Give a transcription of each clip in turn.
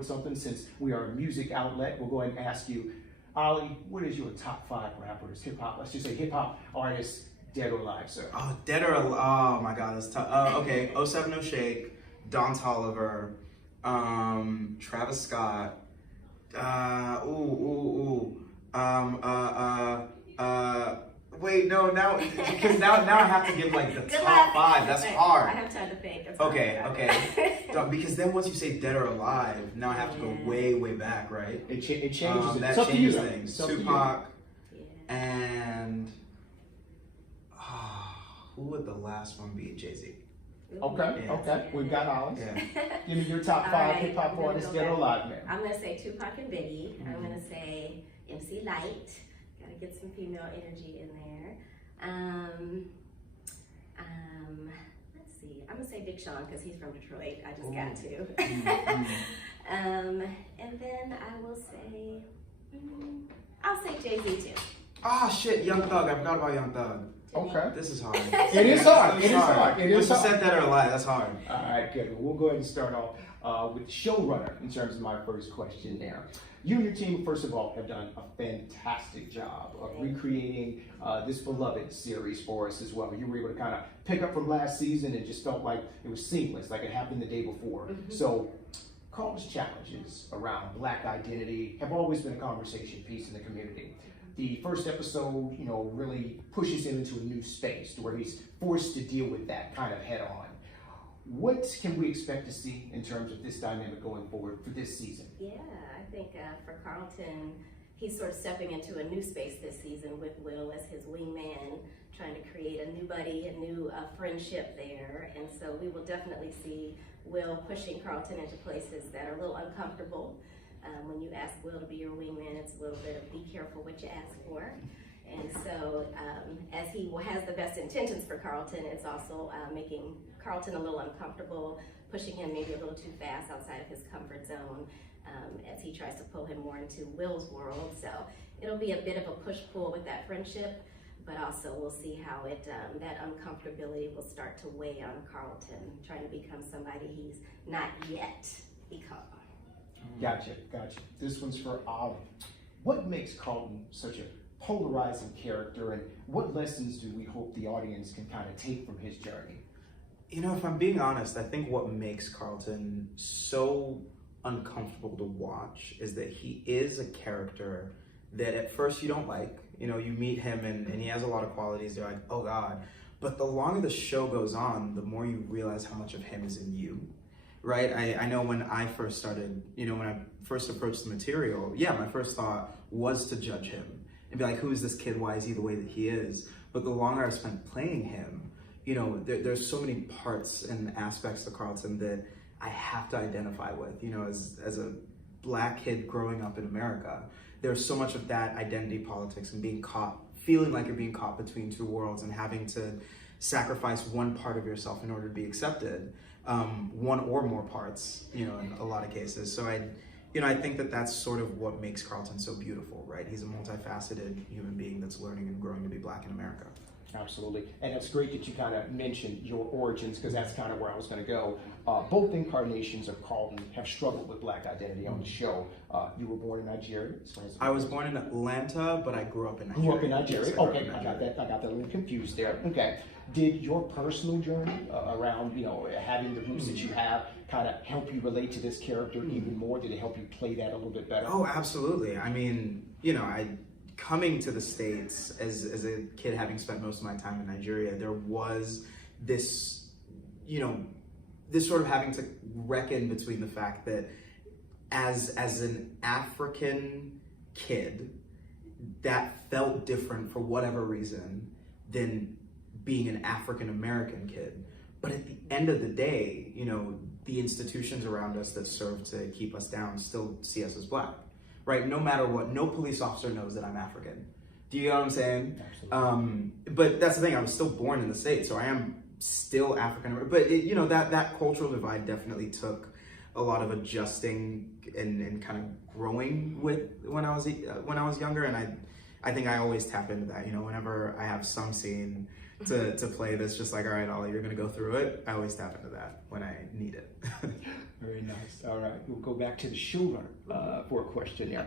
with something. Since we are a music outlet, we'll go ahead and ask you, Olly, what is your top 5 rappers, hip-hop, let's just say hip-hop artists, dead or alive, sir? Oh, dead or alive, oh my God, that's tough. Okay, 07 No Shake, Don Toliver, Travis Scott, wait, no, now, because now I have to give like the top 5, that's hard. I have time to think. Okay. Because then once you say dead or alive, now I have to go way back, right? It changes it. That It's changes up to you, things. It's up to you. Tupac, and who would the last one be? Jay-Z. Okay, Yeah. okay. We've got Olly. Yeah. Give me your top 5 All right, hip-hop artists, dead or alive, man. I'm going to say Tupac and Biggie. I'm going to say MC Light. Got to get some female energy in there. Let's see. I'm going to say Big Sean because he's from Detroit. I just got to. And then I will say, I'll say Jay-Z too. Ah, shit, Young Thug. I forgot about Young Thug. Okay. This is hard. It is hard. It is hard. It is Once hard. you said dead or alive, that's hard. All right, good. We'll go ahead and start off with showrunner in terms of my first question there. You and your team, first of all, have done a fantastic job of recreating this beloved series for us as well. You were able to kind of pick up from last season and just felt like it was seamless, like it happened the day before. So Carlton's challenges around Black identity have always been a conversation piece in the community. The first episode, really pushes him into a new space where he's forced to deal with that kind of head on. What can we expect to see in terms of this dynamic going forward for this season? Yeah, I think for Carlton, he's sort of stepping into a new space this season with Will as his wingman, trying to create a new buddy, a new friendship there. And so we will definitely see Will pushing Carlton into places that are a little uncomfortable. When you ask Will to be your wingman, it's a little bit of be careful what you ask for. And so as he has the best intentions for Carlton, it's also making Carlton a little uncomfortable, pushing him maybe a little too fast outside of his comfort zone as he tries to pull him more into Will's world. So it'll be a bit of a push-pull with that friendship, but also we'll see how that uncomfortability will start to weigh on Carlton, trying to become somebody he's not yet become. Gotcha. This one's for Olly. What makes Carlton such a polarizing character, and what lessons do we hope the audience can kind of take from his journey? If I'm being honest, I think what makes Carlton so uncomfortable to watch is that he is a character that at first you don't like. You meet him and he has a lot of qualities. You're like, oh God. But the longer the show goes on, the more you realize how much of him is in you. Right? I know when I first started, when I first approached the material, my first thought was to judge him and be like, who is this kid? Why is he the way that he is? But the longer I spent playing him, there's so many parts and aspects to Carlton that I have to identify with, as a Black kid growing up in America. There's so much of that identity politics and being caught, feeling like you're being caught between two worlds and having to sacrifice one part of yourself in order to be accepted. One or more parts, in a lot of cases. So I think that that's sort of what makes Carlton so beautiful, right? He's a multifaceted human being that's learning and growing to be Black in America. Absolutely. And it's great that you kind of mentioned your origins, because that's kind of where I was going to go. Both incarnations of Carlton have struggled with Black identity on the show. You were born in Nigeria? I was born in Atlanta, but I grew up in Nigeria. Grew up in Nigeria. Yes, Okay, I got that a little confused there. Okay. Did your personal journey around, having the roots that you have kind of help you relate to this character even more? Did it help you play that a little bit better? Oh, absolutely. I mean, coming to the States as a kid, having spent most of my time in Nigeria, there was this, this sort of having to reckon between the fact that as an African kid, that felt different for whatever reason than being an African American kid. But at the end of the day, the institutions around us that serve to keep us down still see us as Black. Right? No matter what, no police officer knows that I'm African. Do you know what I'm saying? Absolutely. But that's the thing, I was still born in the States, so I am still African. But that cultural divide definitely took a lot of adjusting and kind of growing with when I was younger. And I think I always tap into that. Whenever I have some scene to play that's just like, all right, Olly, you're gonna go through it, I always tap into that when I need it. Very nice. All right, we'll go back to the showrunner for a question there.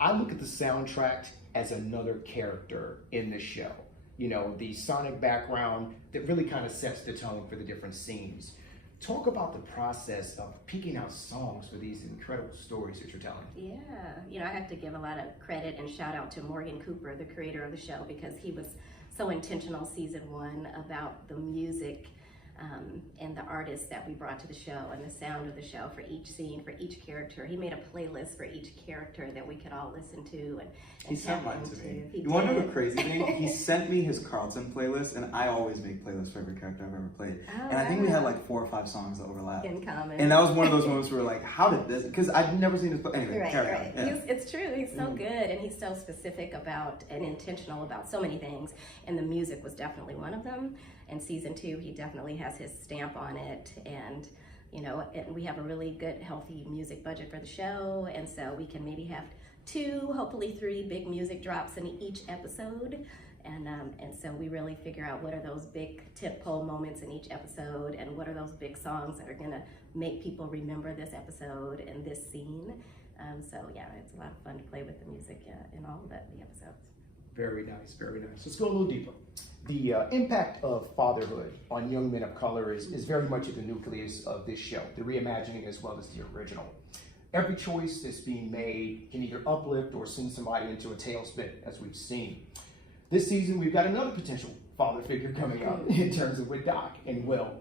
I look at the soundtrack as another character in the show. You know, the sonic background that really kind of sets the tone for the different scenes. Talk about the process of picking out songs for these incredible stories that you're telling. Yeah, you know, I have to give a lot of credit and shout out to Morgan Cooper, the creator of the show, because he was so intentional season 1 about the music and the artists that we brought to the show and the sound of the show for each scene, for each character. He made a playlist for each character that we could all listen to and He sent mine to me. He You want to know did. the crazy thing? He sent me his Carlton playlist, and I always make playlists for every character I've ever played. Oh, and I think we had wow. like 4 or 5 songs that overlap. In common. And that was one of those moments where we're like, how did this? Because I'd never seen this. Anyway, Right, carry right. on. Yeah. It's true. He's so good, and he's so specific about and intentional about so many things. And the music was definitely one of them. And season 2, he definitely has his stamp on it. And you know, and we have a really good, healthy music budget for the show, and so we can maybe have 2, hopefully 3 big music drops in each episode. And so we really figure out what are those big tentpole moments in each episode, and what are those big songs that are gonna make people remember this episode and this scene. So yeah, it's a lot of fun to play with the music in all of the episodes. Very nice, very nice. Let's go a little deeper. The impact of fatherhood on young men of color is very much at the nucleus of this show, the reimagining as well as the original. Every choice that's being made can either uplift or send somebody into a tailspin, as we've seen. This season, we've got another potential father figure coming up in terms of with Doc and Will.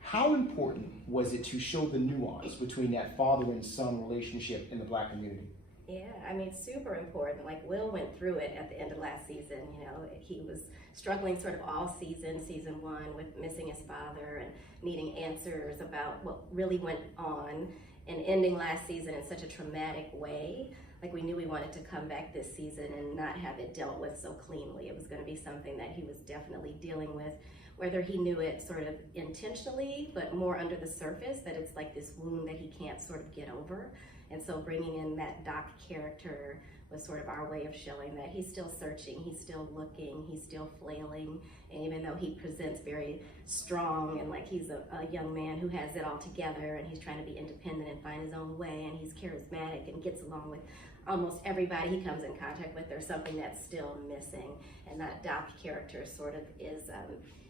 How important was it to show the nuance between that father and son relationship in the Black community? Yeah, I mean, super important. Like, Will went through it at the end of last season. You know, he was struggling sort of all season 1, with missing his father and needing answers about what really went on, and ending last season in such a traumatic way. Like, we knew we wanted to come back this season and not have it dealt with so cleanly. It was going to be something that he was definitely dealing with, whether he knew it sort of intentionally, but more under the surface, that it's like this wound that he can't sort of get over. And so bringing in that Doc character was sort of our way of showing that he's still searching, he's still looking, he's still flailing. And even though he presents very strong and like he's a young man who has it all together, and he's trying to be independent and find his own way, and he's charismatic and gets along with almost everybody he comes in contact with, there's something that's still missing. And that Doc character sort of is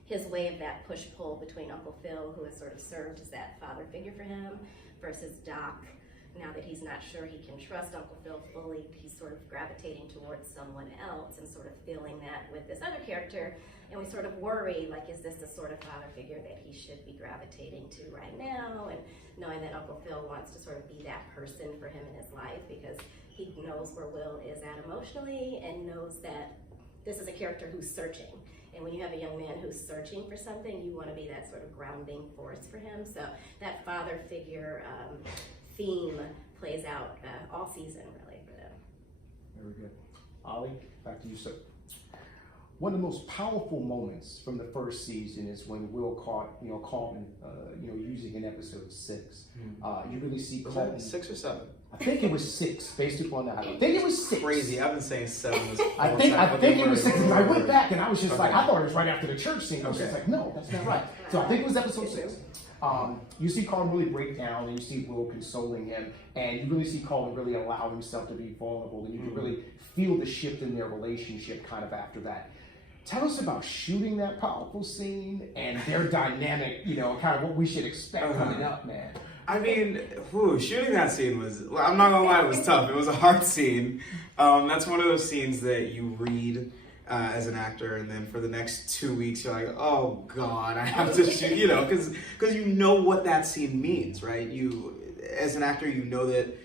his way of that push-pull between Uncle Phil, who has sort of served as that father figure for him, versus Doc. Now that he's not sure he can trust Uncle Phil fully, he's sort of gravitating towards someone else and sort of feeling that with this other character. And we sort of worry, like, is this the sort of father figure that he should be gravitating to right now? And knowing that Uncle Phil wants to sort of be that person for him in his life, because he knows where Will is at emotionally and knows that this is a character who's searching. And when you have a young man who's searching for something, you want to be that sort of grounding force for him. So that father figure theme plays out all season, really, for them. Very good. Olly, back to you, sir. One of the most powerful moments from the first season is when Will caught, Carlton, using in episode 6. You really see Was Carlton. that 6 or 7? I think it was 6, based upon that. I think it was 6. Crazy. I've been saying 7. I think it was 6. I went back and I was just like, I thought it was right after the church scene. I was just like, no, that's not right. So I think it was episode 6. You see Carlton really break down, and you see Will consoling him, and you really see Carlton really allow himself to be vulnerable, and you can really feel the shift in their relationship kind of after that. Tell us about shooting that powerful scene and their dynamic, kind of what we should expect coming up, man. I mean, shooting that scene was, I'm not gonna lie, it was tough. It was a hard scene. That's one of those scenes that you read as an actor, and then for the next 2 weeks, you're like, oh God, I have to shoot, because you know what that scene means, right? You, as an actor, you know that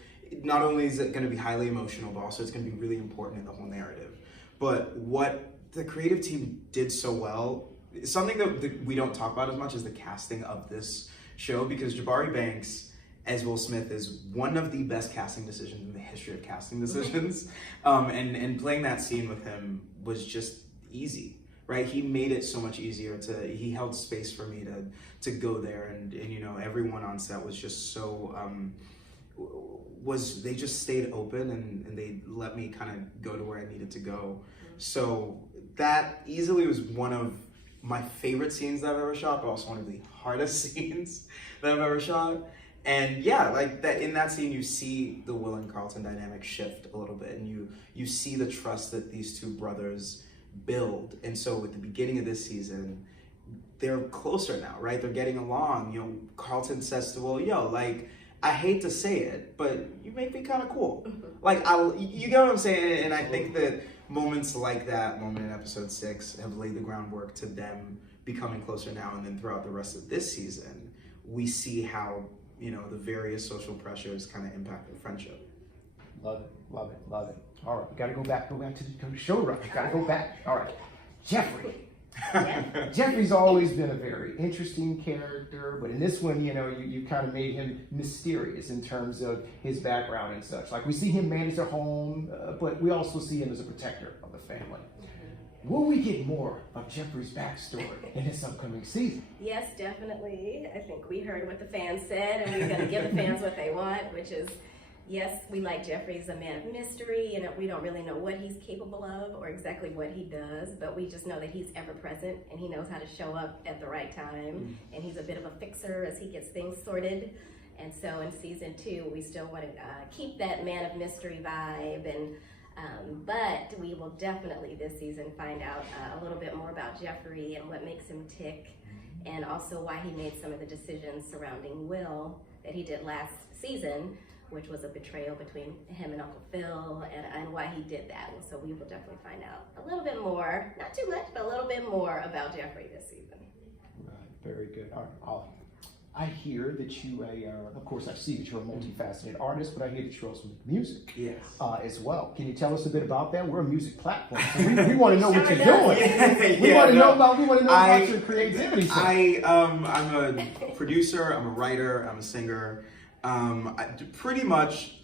not only is it gonna be highly emotional, but also it's gonna be really important in the whole narrative. But what the creative team did so well, something that we don't talk about as much, is the casting of this show, because Jabari Banks as Will Smith is one of the best casting decisions in the history of casting decisions. And playing that scene with him was just easy, right? He made it so much easier he held space for me to go there, and everyone on set was just so, they just stayed open, and they let me kind of go to where I needed to go. So that easily was one of my favorite scenes that I've ever shot, but also one of the hardest scenes that I've ever shot. And yeah, like that in that scene, you see the Will and Carlton dynamic shift a little bit, and you see the trust that these two brothers build. And so at the beginning of this season, they're closer now, right? They're getting along. You know, Carlton says to Will, yo, like, I hate to say it, but you make me kind of cool. Like, you get what I'm saying? And I think that moments like that moment in episode 6 have laid the groundwork to them becoming closer now. And then throughout the rest of this season, we see how, you know, the various social pressures kind of impact their friendship. Love it, love it, love it. All right, we gotta go back to the showrunner. Gotta go back. All right, Jeffrey. Jeffrey's always been a very interesting character, but in this one, you know, you kind of made him mysterious in terms of his background and such. Like, we see him manage their home, but we also see him as a protector of the family. Will we get more of Jeffrey's backstory in this upcoming season? Yes, definitely. I think we heard what the fans said, and we're going to give the fans what they want, which is, yes, we like Jeffrey's a man of mystery, and we don't really know what he's capable of or exactly what he does, but we just know that he's ever present, and he knows how to show up at the right time, and he's a bit of a fixer as he gets things sorted. And so in season 2, we still want to keep that man of mystery vibe, and but we will definitely this season find out a little bit more about Jeffrey and what makes him tick, and also why he made some of the decisions surrounding Will that he did last season, which was a betrayal between him and Uncle Phil, and why he did that. So we will definitely find out a little bit more, not too much, but a little bit more about Jeffrey this season. Right, very good. All right, I hear that you of course I see that you're a multifaceted artist, but I hear that you also make music as well. Can you tell us a bit about that? We're a music platform, so we want to know what you're doing. We want to know about your creativity. I'm a producer, I'm a writer, I'm a singer. Pretty much,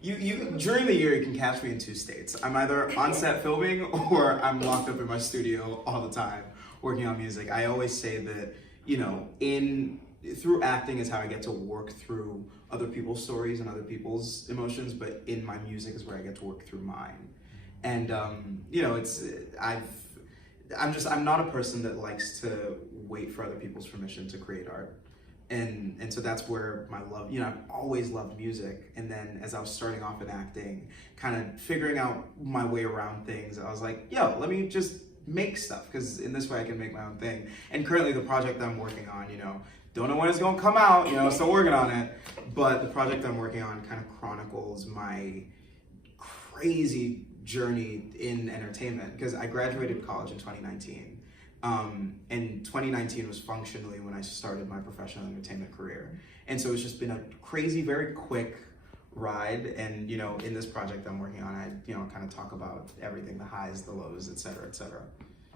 you during the year you can catch me in 2 states. I'm either on set filming or I'm locked up in my studio all the time working on music. I always say that, you know, through acting is how I get to work through other people's stories and other people's emotions, but in my music is where I get to work through mine. And you know, I'm not a person that likes to wait for other people's permission to create art. And so that's where my love, you know, I've always loved music. And then as I was starting off in acting, kind of figuring out my way around things, I was like, yo, let me just make stuff, because in this way I can make my own thing. And currently the project I'm working on, you know, don't know when it's gonna come out, you know, still working on it, but the project I'm working on kind of chronicles my crazy journey in entertainment, because I graduated college in 2019. And 2019 was functionally when I started my professional entertainment career. And so it's just been a crazy, very quick ride. And, you know, in this project I'm working on, I, you know, kind of talk about everything, the highs, the lows, et cetera, et cetera.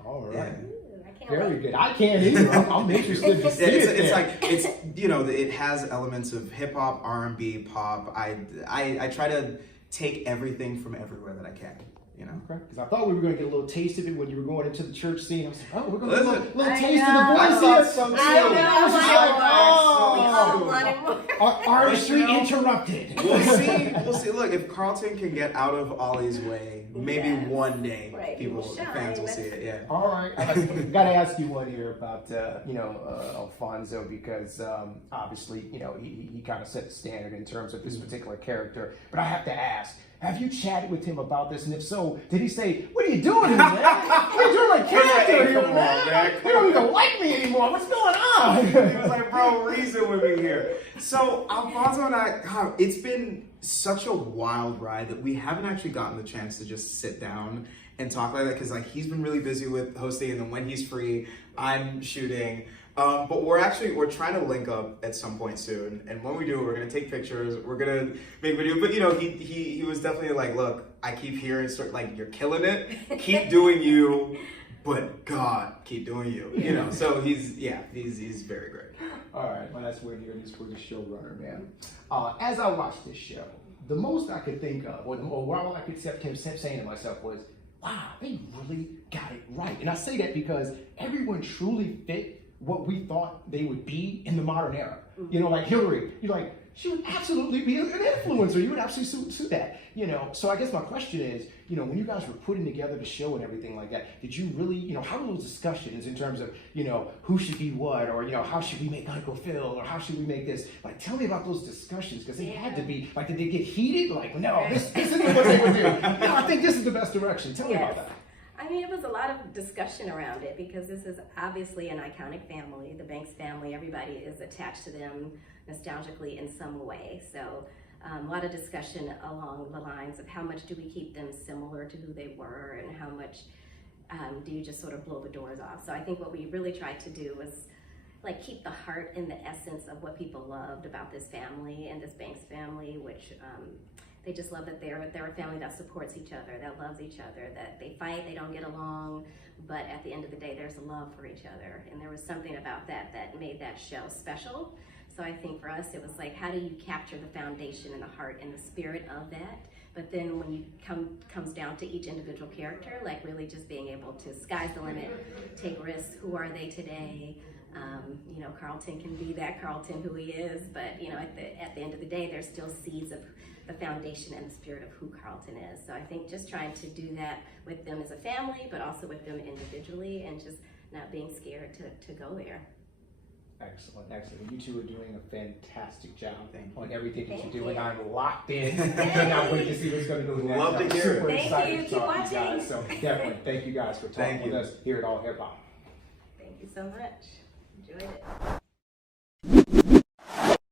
All right. Yeah. Very good. I can't either. I'm interested to see it. It's like, it's, you know, it has elements of hip hop, R&B, pop. I try to take everything from everywhere that I can. You know, because I thought we were going to get a little taste of it when you were going into the church scene. I was like, oh, we're going to get a little taste of the voice here. Artistry interrupted. We'll see. Look, if Carlton can get out of Olly's way, maybe one day fans will see it. Yeah. All right. I got to ask you one here about you know, Alfonso, because obviously, you know, he kind of set the standard in terms of this particular character. But I have to ask, have you chatted with him about this? And if so, did he say, what are you doing here, man? What are you doing my character here, man? You don't even like me anymore. What's going on? He was like, bro, reason with me here. So Alfonso and I, God, it's been such a wild ride that we haven't actually gotten the chance to just sit down and talk like that, because like he's been really busy with hosting, and then when he's free, I'm shooting. But we're trying to link up at some point soon, and when we do, we're gonna take pictures, we're gonna make videos. But you know, he was definitely like, look, I keep hearing like you're killing it, keep doing you, but God, keep doing you. You know, so he's very great. All right, well that's weird hearing this for the showrunner, man. As I watched this show, the most I could think of, or all I could kept saying to myself was, wow, they really got it right. And I say that because everyone truly fit what we thought they would be in the modern era. You know, like Hillary, you're like, she would absolutely be an influencer. You would absolutely suit that. You know, so I guess my question is, you know, when you guys were putting together the show and everything like that, did you really, you know, how were those discussions in terms of, you know, who should be what, or, you know, how should we make Uncle Phil, or how should we make this? Like, tell me about those discussions, because they had to be, like, did they get heated? Like, no, this isn't what they would do. No, I think this is the best direction. Tell me about that. I mean, it was a lot of discussion around it because this is obviously an iconic family, the Banks family. Everybody is attached to them nostalgically in some way. So a lot of discussion along the lines of how much do we keep them similar to who they were, and how much do you just sort of blow the doors off. So I think what we really tried to do was like keep the heart and the essence of what people loved about this family and this Banks family, which they just love that they're a family that supports each other, that loves each other, that they fight, they don't get along, but at the end of the day, there's a love for each other. And there was something about that that made that show special. So I think for us, it was like, how do you capture the foundation and the heart and the spirit of that? But then when you comes down to each individual character, like really just being able to, sky's the limit, take risks. Who are they today? You know, Carlton can be that Carlton who he is, but you know, at the end of the day, there's still seeds of the foundation and the spirit of who Carlton is. So I think just trying to do that with them as a family, but also with them individually, and just not being scared to go there. Excellent, excellent. You two are doing a fantastic job on everything that Thank you're doing. you. I'm locked in. I cannot wait to see what's going to go next. Love to I'm hear it. super Thank excited you. to Keep talk to you watching. guys. So definitely, thank you guys for talking Thank you. with us here at All Hip Hop. Thank you so much. Enjoyed it.